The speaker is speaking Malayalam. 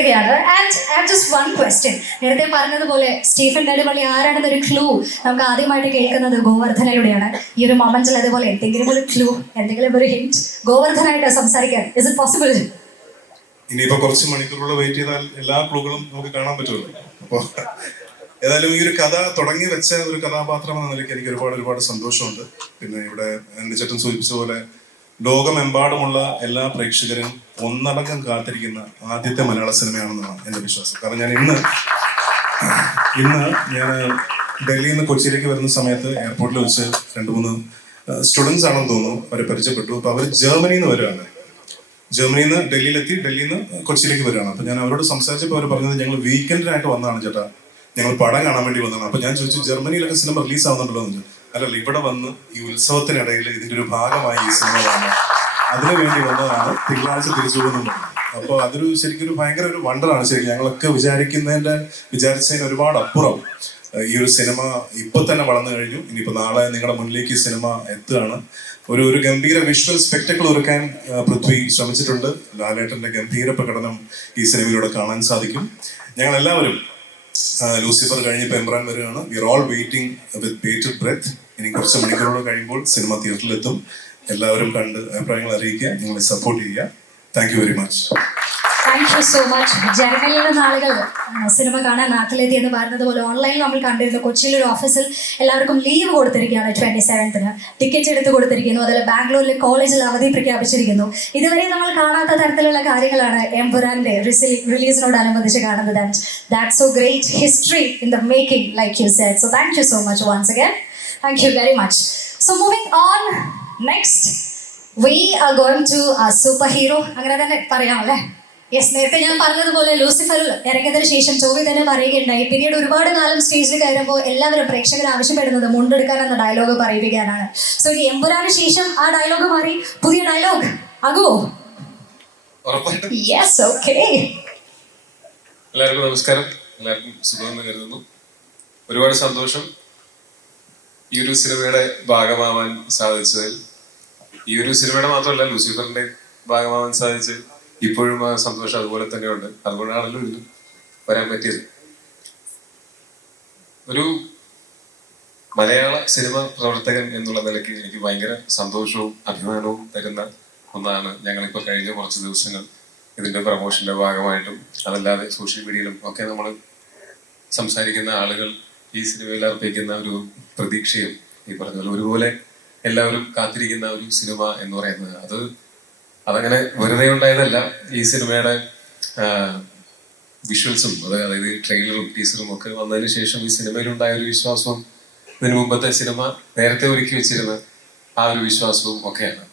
And just one question. നേരത്തെ പറഞ്ഞതുപോലെ സ്റ്റീഫൻ നെടുമ്പള്ളി ആരാണെന്നൊരു ക്ലൂ നമുക്ക് ആദ്യമായിട്ട് കേൾക്കുന്നത് ഗോവർദ്ധനയിലൂടെയാണ്. ഈ ഒരു മൊമെന്റിൽ അതുപോലെ എന്തെങ്കിലും ഒരു ക്ലൂ, എന്തെങ്കിലും ഒരു ഹിന്റ് ഗോവർദ്ധനായിട്ട് സംസാരിക്കാൻ ഇസ് ഇറ്റ് പോസിബിൾ? ഇനിയിപ്പോ കുറച്ച് മണിക്കൂറുകൾ വെയിറ്റ് ചെയ്താൽ എല്ലാ ക്ലൂകളും നമുക്ക് കാണാൻ പറ്റുമല്ലോ. അപ്പോൾ ഏതായാലും ഈ ഒരു കഥ തുടങ്ങി വെച്ച ഒരു കഥാപാത്രം എന്ന നിലയ്ക്ക് എനിക്ക് ഒരുപാട് സന്തോഷമുണ്ട്. പിന്നെ ഇവിടെ എന്റെ ചേട്ടൻ സൂചിപ്പിച്ച പോലെ ലോകമെമ്പാടുമുള്ള എല്ലാ പ്രേക്ഷകരും ഒന്നടങ്കം കാത്തിരിക്കുന്ന ആദ്യത്തെ മലയാള സിനിമയാണെന്നാണ് എൻ്റെ വിശ്വാസം. കാരണം ഞാൻ ഇന്ന് ഞാൻ ഡൽഹിയിൽ നിന്ന് കൊച്ചിയിലേക്ക് വരുന്ന സമയത്ത് എയർപോർട്ടിൽ വെച്ച് 2-3 സ്റ്റുഡൻസ് ആണെന്ന് തോന്നുന്നു, അവരെ പരിചയപ്പെട്ടു. അപ്പൊ അവർ ജർമ്മനിയിൽ നിന്ന് വരുവാണ്. ജർമ്മനിയിൽ നിന്ന് ഡൽഹിയിലെത്തി, ഡൽഹിയിൽ നിന്ന് കൊച്ചിയിലേക്ക് വരുവാണ്. അപ്പൊ ഞാൻ അവരോട് സംസാരിച്ചപ്പോൾ അവർ പറഞ്ഞത് ഞങ്ങൾ വീക്കെൻഡിനായിട്ട് വന്നതാണ് ചേട്ടാ, ഞങ്ങൾ പടം കാണാൻ വേണ്ടി വന്നതാണ്. അപ്പൊ ഞാൻ ചോദിച്ചു ജർമ്മനിയിലൊക്കെ സിനിമ റിലീസ് ആവുന്നുണ്ടല്ലോ എന്ന് ചോദിച്ചു. അല്ലല്ല, ഇവിടെ വന്ന് ഈ ഉത്സവത്തിനിടയിൽ ഇതിന്റെ ഒരു ഭാഗമായി ഈ സിനിമ കാണാൻ അതിനു വേണ്ടി വന്നതാണ്, തിങ്കളാഴ്ച തിരിച്ചു പോകുന്നുണ്ട്. അപ്പോൾ അതൊരു ശരിക്കും ഭയങ്കര ഒരു വണ്ടറാണ്. ശരിക്കും ഞങ്ങളൊക്കെ വിചാരിച്ചതിന് ഒരുപാട് അപ്പുറം ഈ ഒരു സിനിമ ഇപ്പൊ തന്നെ വളർന്നു കഴിഞ്ഞു. ഇനിയിപ്പോ നാളെ നിങ്ങളുടെ മുന്നിലേക്ക് ഈ സിനിമ എത്തുകയാണ്. ഒരു ഗംഭീര വിഷ്വൽ സ്പെക്ടക്കിൾ ഒരുക്കാൻ പൃഥ്വി ശ്രമിച്ചിട്ടുണ്ട്. ലാലേട്ടന്റെ ഗംഭീര പ്രകടനം ഈ സിനിമയിലൂടെ കാണാൻ സാധിക്കും. ഞങ്ങൾ എല്ലാവരും ലൂസിഫർ കഴിഞ്ഞ് എംബ്രാൻ വരികയാണ്. We are all waiting with bated breath. ഇനി കുറച്ച് മണിക്കൂറുകൾ കഴിയുമ്പോൾ സിനിമ തിയേറ്ററിലെത്തും. എല്ലാവരും കണ്ട് അഭിപ്രായങ്ങൾ അറിയിക്കുക, നിങ്ങളെ സപ്പോർട്ട് ചെയ്യുക. Thank you very much. Thank you so much. ജർമ്മനിയിൽ നിന്ന് ആളുകൾ സിനിമ കാണാൻ നാട്ടിലെത്തി എന്ന് പറഞ്ഞതുപോലെ ഓൺലൈനിൽ നമ്മൾ കണ്ടിരുന്നു. കൊച്ചിയിലൊരു ഓഫീസിൽ എല്ലാവർക്കും ലീവ് കൊടുത്തിരിക്കുകയാണ് 27th. ടിക്കറ്റ് എടുത്ത് കൊടുത്തിരിക്കുന്നു. അതുപോലെ ബാംഗ്ലൂരിലെ കോളേജിൽ അവധി പ്രഖ്യാപിച്ചിരിക്കുന്നു. ഇതുവരെ നമ്മൾ കാണാത്ത തരത്തിലുള്ള കാര്യങ്ങളാണ് എംപുരാന്റെ റിലീസിനോടനുബന്ധിച്ച് കാണുന്നത്. And that's so great history in the making, like you said. So thank you so much once again. Thank you very much. So moving on, next we are going to superhero, അങ്ങനെ തന്നെ പറയാം അല്ലേ? യെസ്, നേരത്തെ ഞാൻ പറഞ്ഞതുപോലെ ലൂസിഫറിൽ ഇറങ്ങിയതിന് ശേഷം ചോവി തന്നെ പറയുകയുണ്ടായി, പിന്നീട് ഒരുപാട് കാലം സ്റ്റേജിൽ കയറുമ്പോൾ എല്ലാവരും പ്രേക്ഷകർ ആവശ്യപ്പെടുന്നത് മുണ്ടെടുക്കാൻ എന്ന ഡയലോഗ് പറയിപ്പിക്കാനാണ്. സോ ഈ എമ്പുരാന് ശേഷം ആ ഡയലോഗ് മാറി പുതിയ ഡയലോഗ് ആകുമോ? Yes, okay. എല്ലാവർക്കും നമസ്കാരം. എല്ലാവർക്കും സുഖമെന്ന് കരുതുന്നു. ഒരുപാട് സന്തോഷം ഈ ഒരു സിനിമയുടെ ഭാഗമാവാൻ സാധിച്ചതിൽ. ഈ ഒരു സിനിമയുടെ മാത്രമല്ല, ലൂസിഫറിന്റെ ഭാഗമാവാൻ സാധിച്ചതിൽ ഇപ്പോഴും ആ സന്തോഷം അതുപോലെ തന്നെയുണ്ട്. അതുകൊണ്ടാണല്ലോ ഇതിൽ വരാൻ പറ്റിയത്. ഒരു മലയാള സിനിമ പ്രവർത്തകൻ എന്നുള്ള നിലയ്ക്ക് എനിക്ക് ഭയങ്കര സന്തോഷവും അഭിമാനവും തരുന്ന ഒന്നാണ് ഞങ്ങളിപ്പോൾ കഴിഞ്ഞ കുറച്ച് ദിവസങ്ങൾ ഇതിന്റെ പ്രമോഷന്റെ ഭാഗമായിട്ടും അതല്ലാതെ സോഷ്യൽ മീഡിയയിലും ഒക്കെ നമ്മൾ സംസാരിക്കുന്ന ആളുകൾ ഈ സിനിമയിൽ അർപ്പിക്കുന്ന ഒരു പ്രതീക്ഷയും ഈ പറഞ്ഞ പോലെ ഒരുപോലെ എല്ലാവരും കാത്തിരിക്കുന്ന ഒരു സിനിമ എന്ന് പറയുന്നത് അതങ്ങനെ വെറുതെ ഉണ്ടായതല്ല. ഈ സിനിമയുടെ വിഷ്വൽസും അതായത് ട്രെയിലറും ടീസറും ഒക്കെ വന്നതിന് ശേഷം ഈ സിനിമയിലുണ്ടായ ഒരു വിശ്വാസവും ഇതിനു മുമ്പത്തെ സിനിമ നേരത്തെ ഒരുക്കി വെച്ചിരുന്ന ആ ഒരു വിശ്വാസവും ഒക്കെയാണ്.